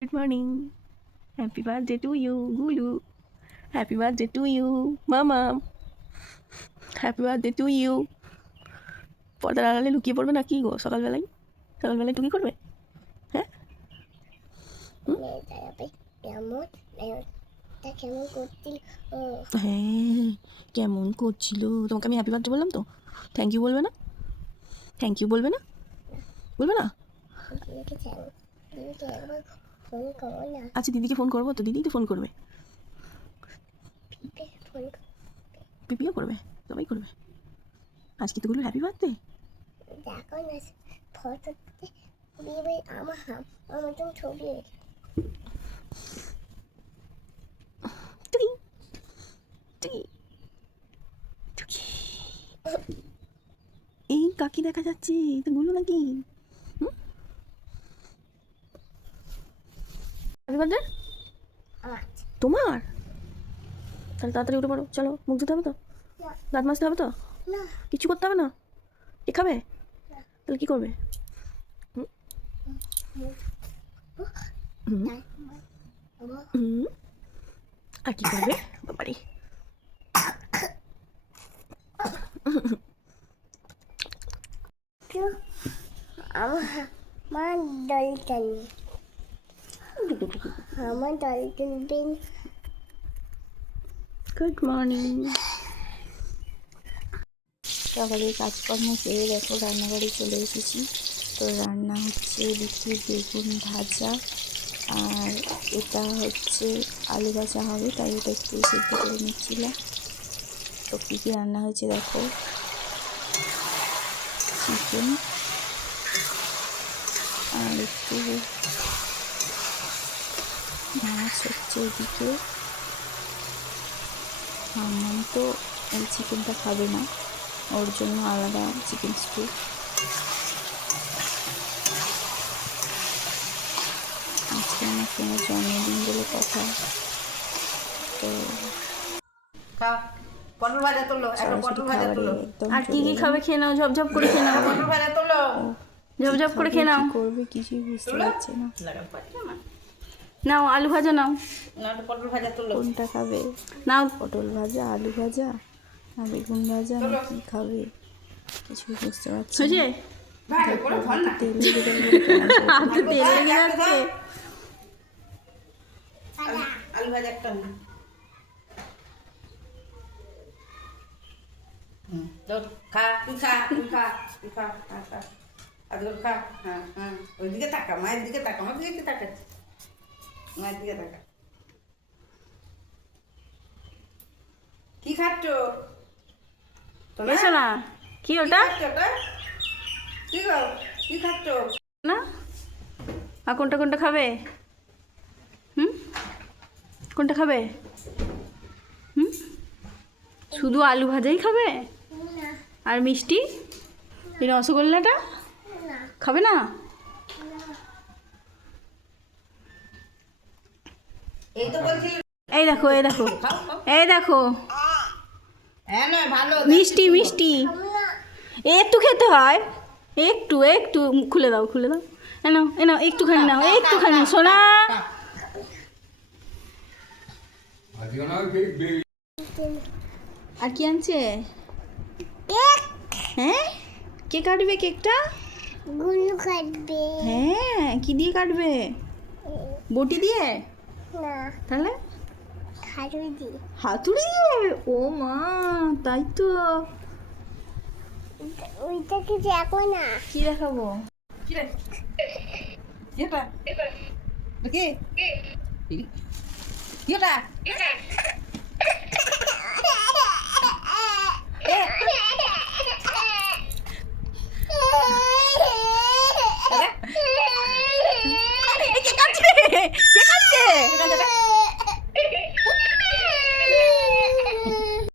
Good morning. Happy birthday to you, Gulu. Happy birthday to you, Mama. Happy birthday to you. পর্দার আড়ালে লুকিয়ে পড়বে না কি গো সকালবেলায় একটু কি করবে? হ্যাঁ হ্যাঁ কেমন করছিল তোমাকে আমি হ্যাপি বার্থডে বললাম তো থ্যাংক ইউ বলবে না? থ্যাংক ইউ বলবে না? বলবে না? আচ্ছা দিদিকে ফোন করবো তো, দিদি তো ফোন করবে, পিপিও করবে, সবাই করবে। আজকে তো বললো হ্যাপি বার্থডে। এই কাকি দেখা যাচ্ছে, তো গুলো নাকি? হ্যাপি বার্থডে তোমার? তাহলে তাড়াতাড়ি উঠে পড়ো, চলো মুখ ধুতে হবে তো, দাঁত মাজতে হবে তো, কিছু করতে হবে না? কি খাবে? তাহলে কি করবে? আর কি করবে বাবারে? Good morning. সকালের কাজকর্ম সেরে দেখো রান্নাবাড়ি চলে এসেছি। তো রান্না হচ্ছে এদিকে বেগুন ভাজা, আর এটা হচ্ছে আলু ভাজা হবে, তাই এটা একটু সিদ্ধ করে নিচ্ছিলাম। তো কী কী রান্না হয়েছে দেখো, চিকেন আর একটু মাছ হচ্ছে এদিকে। মাম্মাম তো এই চিকেনটা খাবে না, ওর জন্য আলাদা চিকেন স্টু। আজকে আমার কোনো জন্মদিন বলে কথা, তো পটল ভাজা তোলো, একটা পটল ভাজা তোলো। আর কি কি খাবে খেয়ে নাও, ঝপঝপ করে খেয়ে নাও, পটল ভাজা তোলো, ঝপঝপ করে খেয়ে নাও। করবে কিছুই বুঝতে পারছে না। নাও আলু ভাজা নাও, না পটল ভাজা তোলো। কোনটা খাবে নাও? পটল ভাজা, আলু ভাজা না বেগুন ভাজা না কি খাবে কিছুই বুঝতে পারছি না। তেল লেগে যাচ্ছে। আলু ভাজা একটা খা, তুই খা, তুই খা, তুই খা, খা আজকে খা। হ্যাঁ হ্যাঁ, ওইদিকে তাকা, মায়ের দিকে তাকা, আমার দিকে তাকাচ্ছি, মায়ের দিকে তাকা। কি খাচ্ছ এসো না, কি ওটা কি খাচ্ছ না? আর কোনটা কোনটা খাবে? কোনটা খাবে? শুধু আলু ভাজাই খাবে? আর মিষ্টি এই রসগোল্লাটা খাবে না? এই তো বলছিল। এই দেখো এই দেখো এই দেখো, হ্যাঁ না ভালো মিষ্টি মিষ্টি একটু খেতে হয়, একটু একটু খুলে দাও খুলে দাও, এনাও এনাও একটুখানি নাও, একটুখানি সোনা। আর কি আনছে? হ্যাঁ কে কাটবে কেকটা? গুলু কাটবে। হ্যাঁ কি দিয়ে কাটবে? বটি দিয়ে না, তাহলে হাড়ুই দিয়ে। হাতুড়ি দিয়ে? ও মা তাই তো। ওইটা কি দেখো না? কি দেখাবো? কি রে এটা কি কি এটা